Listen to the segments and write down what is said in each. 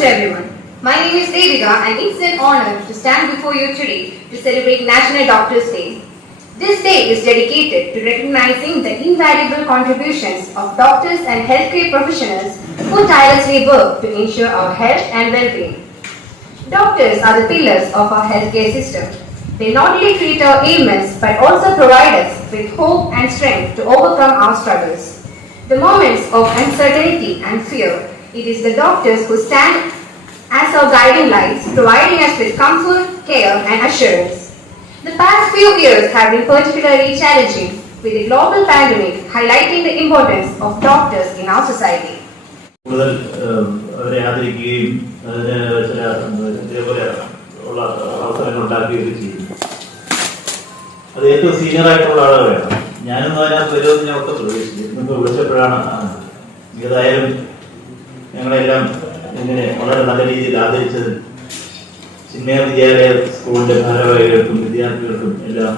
to everyone. My name is Devika and it's an honor to stand before you today to celebrate National Doctors' Day. This day is dedicated to recognizing the invaluable contributions of doctors and healthcare professionals who tirelessly work to ensure our health and well-being. Doctors are the pillars of our healthcare system. They not only treat our ailments but also provide us with hope and strength to overcome our struggles. The moments of uncertainty and fear, it is the doctors who stand as our guiding lights, providing us with comfort, care and assurance. The past few years have been particularly challenging, with the global pandemic highlighting the importance of doctors in our society. അത് ഏറ്റവും senior ആയിട്ടുള്ള ആളെ വേണം. ഞാനൊന്നും അതിനകത്ത് വരുമെന്ന് ഞാൻ ഒട്ടും പ്രതീക്ഷിച്ചു. ഇന്നിപ്പോൾ വിളിച്ചപ്പോഴാണ് ഏതായാലും ഞങ്ങളെല്ലാം ഇങ്ങനെ വളരെ നല്ല രീതിയിൽ ആദരിച്ചത് ചിന്മയ വിദ്യാലയ സ്കൂളിന്റെ ഭാരവാഹികൾക്കും വിദ്യാർത്ഥികൾക്കും എല്ലാം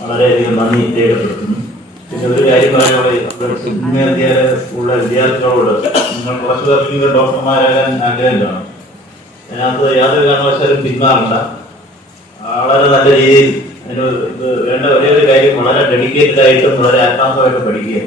വളരെയധികം നന്ദി രേഖപ്പെടുത്തുന്നു. പിന്നെ ഒരു കാര്യം പറയാനുള്ളത്, ചിന്മയ വിദ്യാലയ സ്കൂളിലെ വിദ്യാർത്ഥികളോട് നിങ്ങൾ കുറച്ചു പേർക്ക് ഡോക്ടർമാരാകാൻ ആഗ്രഹം കാണും. അതിനകത്ത് യാതൊരു കാരണവശാലും പിന്മാറണ്ട. വളരെ നല്ല രീതിയിൽ അതിന് വേണ്ട ഒരേ ഒരു കാര്യം, വളരെ ഡെഡിക്കേറ്റഡ് ആയിട്ടും വളരെ ആത്മാർത്ഥമായിട്ടും പഠിക്കുക.